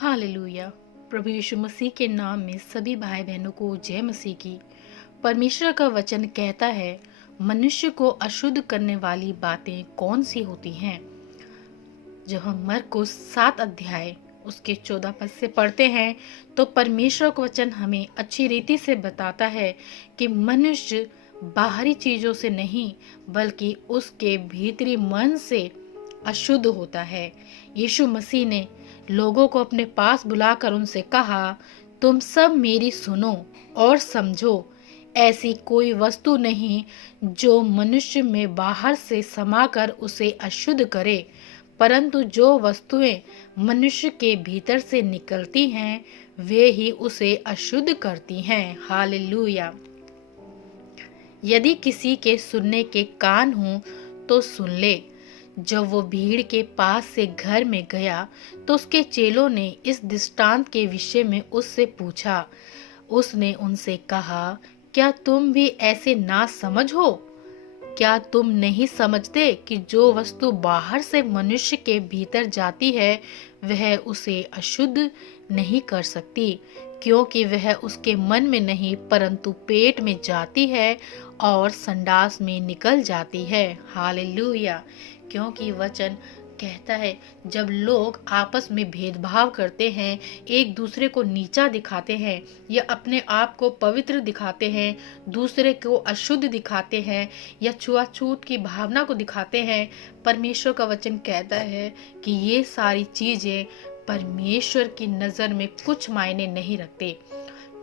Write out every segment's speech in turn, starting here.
Hallelujah. प्रभु यीशु मसीह के नाम में सभी भाई बहनों को जय मसीह की। परमेश्वर का वचन कहता है, मनुष्य को अशुद्ध करने वाली बातें कौन सी होती हैं। जब हम मरकुस 7 अध्याय उसके 14 पद से पढ़ते हैं तो परमेश्वर का वचन हमें अच्छी रीति से बताता है कि मनुष्य बाहरी चीजों से नहीं बल्कि उसके भीतरी मन से अशुद्ध होता है। यीशु मसीह ने लोगों को अपने पास बुलाकर उनसे कहा, तुम सब मेरी सुनो और समझो। ऐसी कोई वस्तु नहीं जो मनुष्य में बाहर से समाकर उसे अशुद्ध करे, परंतु जो वस्तुएं मनुष्य के भीतर से निकलती हैं वे ही उसे अशुद्ध करती हैं। हालेलुया। यदि किसी के सुनने के कान हों तो सुन ले। जब वो भीड़ के पास से घर में गया तो उसके चेलों ने इस दृष्टांत के विषय में उससे पूछा। उसने उनसे कहा, क्या तुम भी ऐसे ना समझ हो? क्या तुम नहीं समझते कि जो वस्तु बाहर से मनुष्य के भीतर जाती है वह उसे अशुद्ध नहीं कर सकती, क्योंकि वह उसके मन में नहीं परंतु पेट में जाती है और संडास में निकल जाती है। हालेलुया। क्योंकि वचन कहता है, जब लोग आपस में भेदभाव करते हैं, एक दूसरे को नीचा दिखाते हैं या अपने आप को पवित्र दिखाते हैं, दूसरे को अशुद्ध दिखाते हैं या छुआछूत की भावना को दिखाते हैं, परमेश्वर का वचन कहता है कि ये सारी चीजें परमेश्वर की नजर में कुछ मायने नहीं रखते।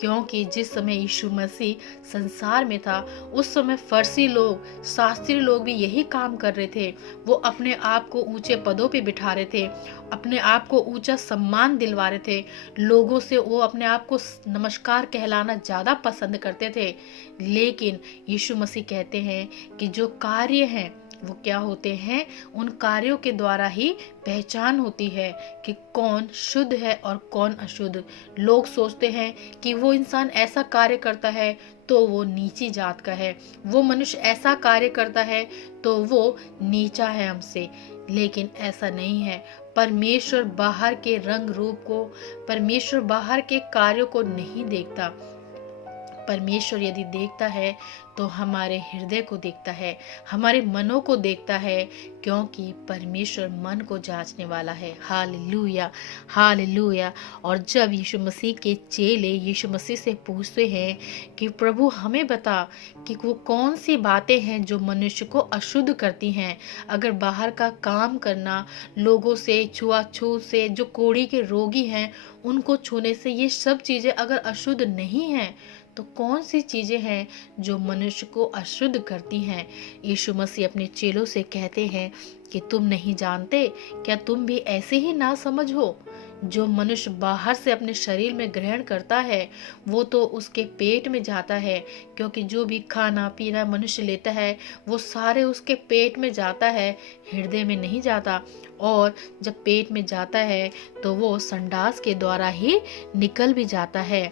क्योंकि जिस समय यीशु मसीह संसार में था उस समय फरीसी लोग, शास्त्री लोग भी यही काम कर रहे थे। वो अपने आप को ऊंचे पदों पे बिठा रहे थे, अपने आप को ऊंचा सम्मान दिलवा रहे थे, लोगों से वो अपने आप को नमस्कार कहलाना ज्यादा पसंद करते थे। लेकिन यीशु मसीह कहते हैं कि जो कार्य हैं वो क्या होते हैं, उन कार्यों के द्वारा ही पहचान होती है कि कौन शुद्ध है और कौन अशुद्ध। लोग सोचते हैं कि वो इंसान ऐसा कार्य करता है तो वो नीची जात का है, वो मनुष्य ऐसा कार्य करता है तो वो नीचा है हमसे, लेकिन ऐसा नहीं है। परमेश्वर बाहर के रंग रूप को, परमेश्वर बाहर के कार्यों को नहीं देखता। परमेश्वर यदि देखता है तो हमारे हृदय को देखता है, हमारे मनों को देखता है, क्योंकि परमेश्वर मन को जांचने वाला है। Hallelujah, hallelujah. और जब यीशु मसीह के चेले यीशु मसीह से पूछते हैं कि प्रभु हमें बता कि वो कौन सी बातें हैं जो मनुष्य को अशुद्ध करती हैं। अगर बाहर का काम करना, लोगों से छुआछूत से, जो कोढ़ी के रोगी हैं उनको छूने से, ये सब चीजें अगर अशुद्ध नहीं हैं तो कौन सी चीजें हैं जो मनुष्य को अशुद्ध करती हैं। यीशु मसीह अपने चेलों से कहते हैं कि तुम नहीं जानते, क्या तुम भी ऐसे ही ना समझ हो? जो मनुष्य बाहर से अपने शरीर में ग्रहण करता है वो तो उसके पेट में जाता है, क्योंकि जो भी खाना पीना मनुष्य लेता है वो सारे उसके पेट में जाता है, हृदय में नहीं जाता। और जब पेट में जाता है तो वो संडास के द्वारा ही निकल भी जाता है।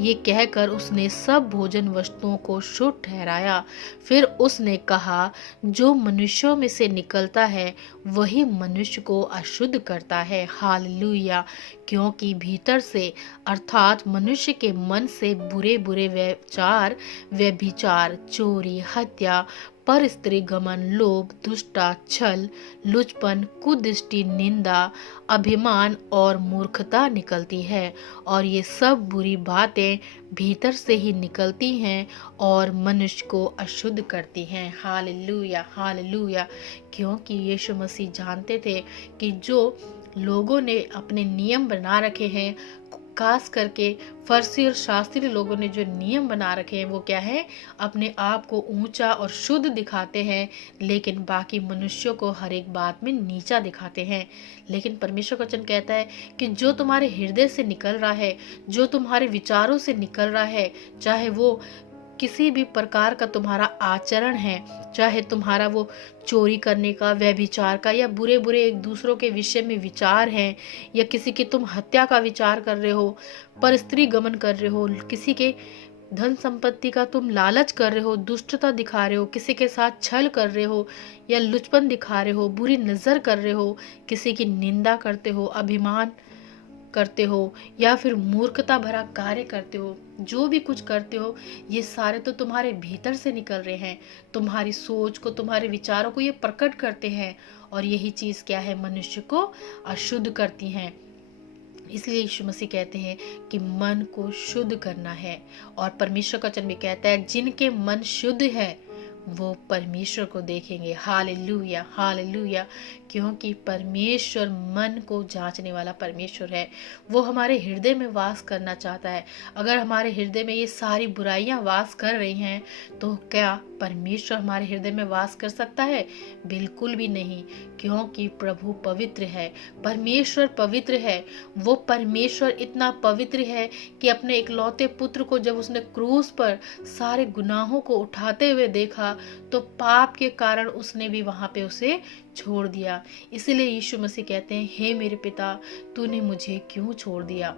ये कहकर उसने सब भोजन वस्तुओं को शुद्ध ठहराया। फिर उसने कहा, जो मनुष्यों में से निकलता है वही मनुष्य को अशुद्ध करता है। हालेलुया। क्योंकि भीतर से अर्थात मनुष्य के मन से बुरे बुरे विचार, व्यभिचार, चोरी, हत्या, पर स्त्री गमन, लोभ, दुष्टा, छल, लुचपन, कुदृष्टि, निंदा, अभिमान और मूर्खता निकलती है। और ये सब बुरी बातें भीतर से ही निकलती हैं और मनुष्य को अशुद्ध करती हैं। Hallelujah, hallelujah. क्योंकि यीशु मसीह जानते थे कि जो लोगों ने अपने नियम बना रखे हैं, खास करके फरीसी और शास्त्री लोगों ने जो नियम बना रखे हैं वो क्या है, अपने आप को ऊंचा और शुद्ध दिखाते हैं, लेकिन बाकी मनुष्यों को हर एक बात में नीचा दिखाते हैं। लेकिन परमेश्वर का वचन कहता है कि जो तुम्हारे हृदय से निकल रहा है, जो तुम्हारे विचारों से निकल रहा है, चाहे वो किसी भी प्रकार का तुम्हारा आचरण है, चाहे तुम्हारा वो चोरी करने का, व्यभिचार का, या बुरे बुरे एक दूसरों के विषय में विचार हैं, या किसी की तुम हत्या का विचार कर रहे हो, पर स्त्री गमन कर रहे हो, किसी के धन संपत्ति का तुम लालच कर रहे हो, दुष्टता दिखा रहे हो, किसी के साथ छल कर रहे हो या लुचपन दिखा रहे हो, बुरी नजर कर रहे हो, किसी की निंदा करते हो, अभिमान करते हो या फिर मूर्खता भरा कार्य करते हो, जो भी कुछ करते हो, ये सारे तो तुम्हारे भीतर से निकल रहे हैं। तुम्हारी सोच को, तुम्हारे विचारों को ये प्रकट करते हैं, और यही चीज क्या है, मनुष्य को अशुद्ध करती हैं। इसलिए यीशु मसीह कहते हैं कि मन को शुद्ध करना है। और परमेश्वर का वचन भी कहता है, जिनके मन शुद्ध है वो परमेश्वर को देखेंगे। Hallelujah, hallelujah. क्योंकि परमेश्वर मन को जांचने वाला परमेश्वर है। वो हमारे हृदय में वास करना चाहता है। अगर हमारे हृदय में ये सारी बुराइयां वास कर रही हैं, तो क्या परमेश्वर हमारे हृदय में वास कर सकता है? बिल्कुल भी नहीं, क्योंकि प्रभु पवित्र है, परमेश्वर पवित्र है। वो परमेश्वर इतना पवित्र है कि अपने इकलौते पुत्र को जब उसने क्रूस पर सारे गुनाहों को उठाते हुए देखा, तो पाप के कारण उसने भी वहां पे उसे छोड़ दिया। इसलिए यीशु मसीह कहते हैं, हे मेरे पिता, तूने मुझे क्यों छोड़ दिया?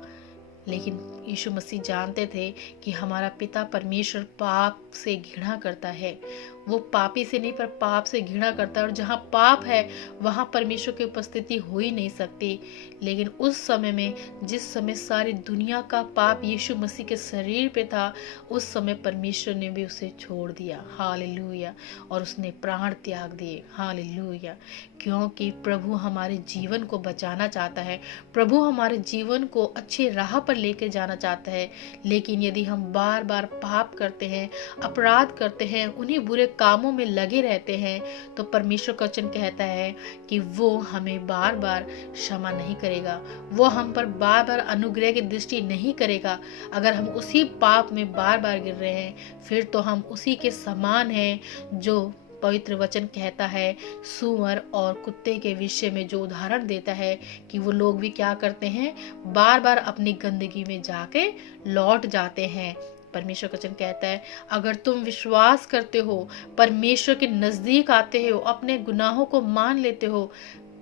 लेकिन यीशु मसीह जानते थे कि हमारा पिता परमेश्वर पाप से घृणा करता है। वो पापी से नहीं, पर पाप से घृणा करता है, और जहाँ पाप है वहाँ परमेश्वर की उपस्थिति हो ही नहीं सकती। लेकिन उस समय में, जिस समय सारी दुनिया का पाप यीशु मसीह के शरीर पे था, उस समय परमेश्वर ने भी उसे छोड़ दिया। हालेलुया। और उसने प्राण त्याग दिए। हालेलुया। क्योंकि प्रभु हमारे जीवन को बचाना चाहता है, प्रभु हमारे जीवन को अच्छे राह पर लेकर जाना चाहता है। लेकिन यदि हम बार बार पाप करते हैं, अपराध करते हैं, उन्हीं बुरे कामों में लगे रहते हैं, तो परमेश्वर का वचन कहता है कि वो हमें बार बार क्षमा नहीं करेगा, वो हम पर बार बार अनुग्रह की दृष्टि नहीं करेगा। अगर हम उसी पाप में बार बार गिर रहे हैं, फिर तो हम उसी के समान हैं, जो पवित्र वचन कहता है सूअर और कुत्ते के विषय में, जो उदाहरण देता है कि वो लोग भी क्या करते हैं, बार बार अपनी गंदगी में जाके लौट जाते हैं। परमेश्वर का वचन कहता है, अगर तुम विश्वास करते हो, परमेश्वर के नजदीक आते हो, अपने गुनाहों को मान लेते हो,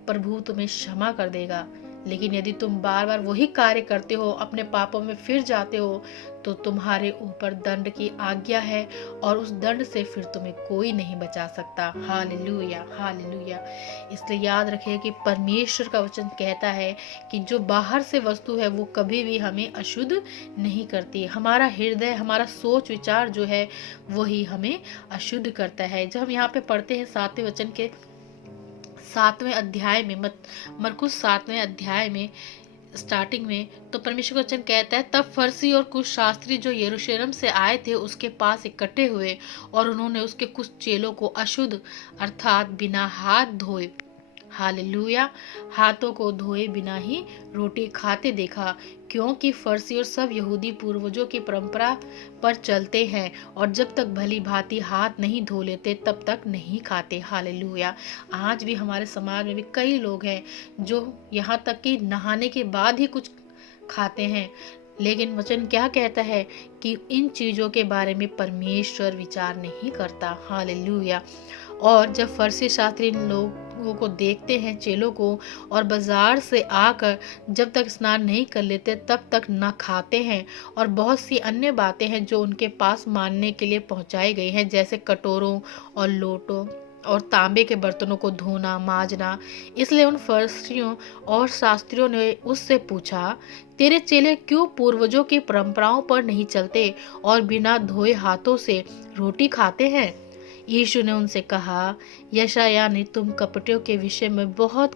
प्रभु तुम्हें क्षमा कर देगा। लेकिन यदि तुम बार बार वही कार्य करते हो, अपने पापों में फिर जाते हो, तो तुम्हारे ऊपर दंड की आज्ञा है, और उस दंड से फिर तुम्हें कोई नहीं बचा सकता। Hallelujah, hallelujah. इसलिए याद रखिए कि परमेश्वर का वचन कहता है कि जो बाहर से वस्तु है वो कभी भी हमें अशुद्ध नहीं करती। हमारा हृदय, हमारा सोच विचार जो है वही हमें अशुद्ध करता है। जब हम यहाँ पे पढ़ते हैं 7वें वचन के 7वें अध्याय में, मरकुस 7वें अध्याय में स्टार्टिंग में, तो परमेश्वर का वचन कहता है, तब फरीसी और कुछ शास्त्री जो यरूशलेम से आए थे उसके पास इकट्ठे हुए, और उन्होंने उसके कुछ चेलों को अशुद्ध अर्थात बिना हाथ धोए, हालेलुया, हाथों को धोए बिना ही रोटी खाते देखा। क्योंकि फरीसी और सब यहूदी पूर्वजों की परंपरा पर चलते हैं, और जब तक भली भांति हाथ नहीं धो लेते तब तक नहीं खाते। हालेलुया। आज भी हमारे समाज में भी कई लोग हैं जो यहाँ तक कि नहाने के बाद ही कुछ खाते हैं। लेकिन वचन क्या कहता है कि इन चीजों के बारे में परमेश्वर विचार नहीं करता। हालेलुया। और जब फरीसी शास्त्री इन लोगों को देखते हैं, चेलों को, और बाजार से आकर जब तक स्नान नहीं कर लेते तब तक न खाते हैं, और बहुत सी अन्य बातें हैं जो उनके पास मानने के लिए पहुंचाई गई हैं, जैसे कटोरों और लोटों और तांबे के बर्तनों को धोना, मांजना। इसलिए उन फरीसियों और शास्त्रियों ने उससे पूछा, तेरे चेले क्यों पूर्वजों की परंपराओं पर नहीं चलते और बिना धोए हाथों से रोटी खाते हैं? यीशु ने उनसे कहा, यशायाह ने तुम कपटियों के विषय में बहुत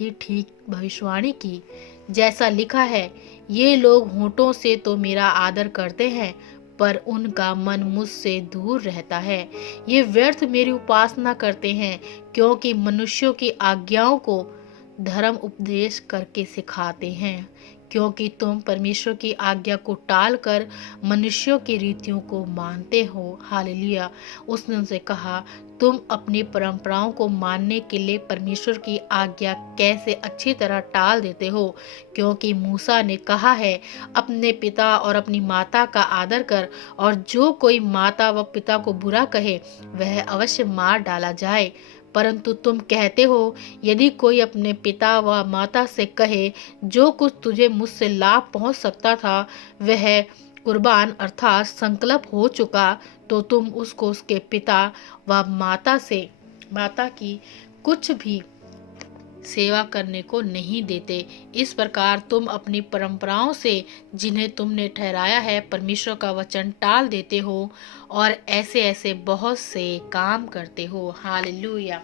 ही ठीक भविष्यवाणी की, जैसा लिखा है, ये लोग होंठों से तो मेरा आदर करते हैं, पर उनका मन मुझसे दूर रहता है। ये व्यर्थ मेरी उपासना करते हैं, क्योंकि मनुष्यों की आज्ञाओं को धर्म उपदेश करके सिखाते हैं। क्योंकि तुम परमेश्वर की आज्ञा को टालकर मनुष्यों की रीतियों को मानते हो। हालेलुया। उसने उनसे कहा, तुम अपनी परंपराओं को मानने के लिए परमेश्वर की आज्ञा कैसे अच्छी तरह टाल देते हो? क्योंकि मूसा ने कहा है, अपने पिता और अपनी माता का आदर कर, और जो कोई माता व पिता को बुरा कहे वह अवश्य मार डाला जाए। परंतु तुम कहते हो, यदि कोई अपने पिता व माता से कहे, जो कुछ तुझे मुझसे लाभ पहुंच सकता था वह कुर्बान अर्थात संकल्प हो चुका, तो तुम उसको उसके पिता व माता की कुछ भी सेवा करने को नहीं देते। इस प्रकार तुम अपनी परंपराओं से जिन्हें तुमने ठहराया है परमेश्वर का वचन टाल देते हो और ऐसे ऐसे बहुत से काम करते हो। हालेलुया।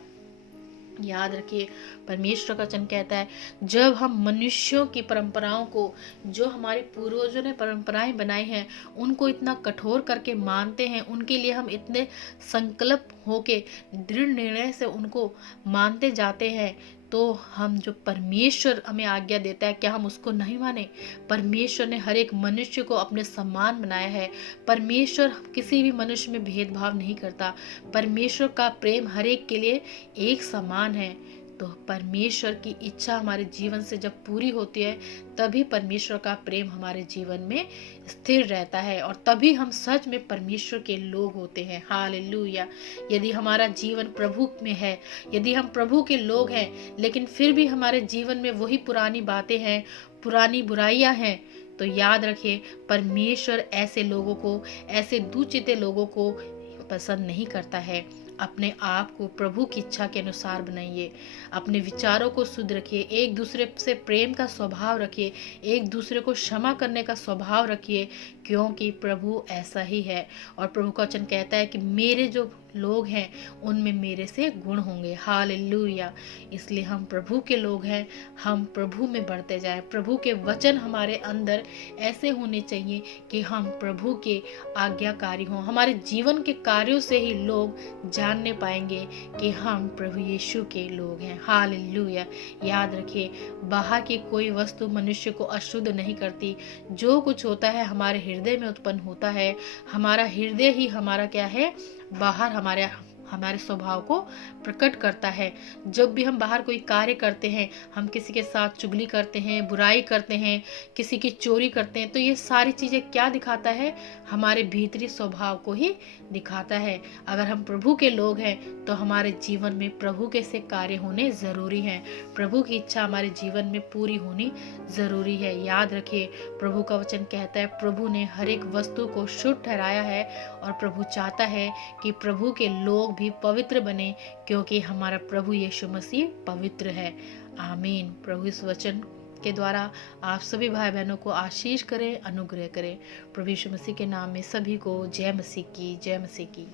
याद रखिए, परमेश्वर का वचन कहता है जब हम मनुष्यों की परंपराओं को, जो हमारे पूर्वजों ने परंपराएं बनाई हैं, उनको इतना कठोर करके मानते हैं, उनके लिए हम इतने संकल्प होके दृढ़ निर्णय से उनको मानते जाते हैं, तो हम जो परमेश्वर हमें आज्ञा देता है क्या हम उसको नहीं माने? परमेश्वर ने हर एक मनुष्य को अपने समान बनाया है। परमेश्वर किसी भी मनुष्य में भेदभाव नहीं करता। परमेश्वर का प्रेम हर एक के लिए एक समान है। तो परमेश्वर की इच्छा हमारे जीवन से जब पूरी होती है, तभी परमेश्वर का प्रेम हमारे जीवन में स्थिर रहता है और तभी हम सच में परमेश्वर के लोग होते हैं। हालेलुया। यदि हमारा जीवन प्रभु में है, यदि हम प्रभु के लोग हैं, लेकिन फिर भी हमारे जीवन में वही पुरानी बातें हैं, पुरानी बुराइयां हैं, तो याद रखिए परमेश्वर ऐसे लोगों को, ऐसे दुचिते लोगों को पसंद नहीं करता है। अपने आप को प्रभु की इच्छा के अनुसार बनाइए, अपने विचारों को शुद्ध रखिए, एक दूसरे से प्रेम का स्वभाव रखिए, एक दूसरे को क्षमा करने का स्वभाव रखिए, क्योंकि प्रभु ऐसा ही है। और प्रभु का वचन कहता है कि मेरे जो लोग हैं उनमें मेरे से गुण होंगे। हालेलुया। इसलिए हम प्रभु के लोग हैं, हम प्रभु में बढ़ते जाएं। प्रभु के वचन हमारे अंदर ऐसे होने चाहिए कि हम प्रभु के आज्ञाकारी हों। हमारे जीवन के कार्यों से ही लोग जानने पाएंगे कि हम प्रभु यीशु के लोग हैं। हालेलुया। याद रखिए, बाहर की कोई वस्तु मनुष्य को अशुद्ध नहीं करती। जो कुछ होता है हमारे हृदय में उत्पन्न होता है। हमारा हृदय ही हमारा क्या है, बाहर हमारे स्वभाव को प्रकट करता है। जब भी हम बाहर कोई कार्य करते हैं, हम किसी के साथ चुगली करते हैं, बुराई करते हैं, किसी की चोरी करते हैं, तो ये सारी चीजें क्या दिखाता है? हमारे भीतरी स्वभाव को ही दिखाता है। अगर हम प्रभु के लोग हैं तो हमारे जीवन में प्रभु के से कार्य होने जरूरी हैं। प्रभु की इच्छा हमारे जीवन में पूरी होनी जरूरी है। याद रखिए, प्रभु का वचन कहता है प्रभु ने हर एक वस्तु को शुद्ध ठहराया है और प्रभु चाहता है कि प्रभु के लोग भी पवित्र बने, क्योंकि हमारा प्रभु यीशु मसीह पवित्र है। आमीन। प्रभु इस वचन के द्वारा आप सभी भाई बहनों को आशीष करें, अनुग्रह करें। प्रभु यीशु मसीह के नाम में सभी को जय मसीह की, जय मसीह की।